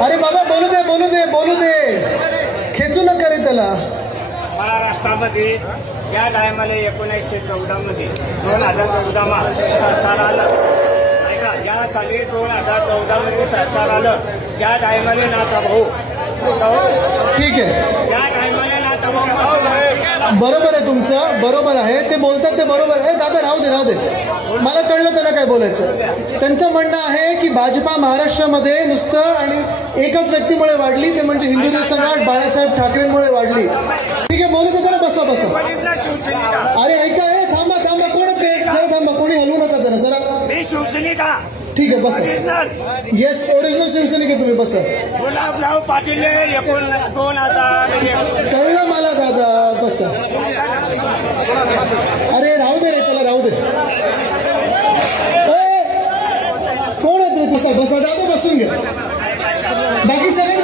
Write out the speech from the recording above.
अरे बाबा बोलू दे बोलू दे बोलू दे, खेचू नका रे त्याला. महाराष्ट्रामध्ये या टायमाला 1914 मध्ये 2014 सरकार आलं. ऐका, ज्या साली 2014 मध्ये सरकार आलं त्या टायमाला नाथा भाऊ, ठीक आहे, त्या टायमाला नाथा भाऊ बरोबर आहे तुमचं, बरोबर आहे, ते बोलतात ते बरोबर आहे. दादा राहू दे राहू दे, मला कळलं त्यांना काय बोलायचं. त्यांचं म्हणणं आहे की भाजपा महाराष्ट्रामध्ये नुसतं आणि एकच व्यक्तीमुळे वाढली, ते म्हणजे हिंदू सम्राट बाळासाहेब ठाकरेंमुळे वाढली. ठीक आहे, बोलू दे जरा, बसा बसा. अरे ऐका, थांबा थांबा, कोणच जरा थांबा, कोणी हलवू नका जरा जरा. मी शिवसैनिका. ठीक आहे, बसा. येस, ओरिजिनल शिवसैनिक आहे तुम्ही, बसा. गुलाबराव पाटील 2000. कळलं मला दादा, बसा. अरे राहू दे रे त्याला, राहू दे. कोण आहे तू? बसा बसा दादा, बसून घ्या. बाकी सगळे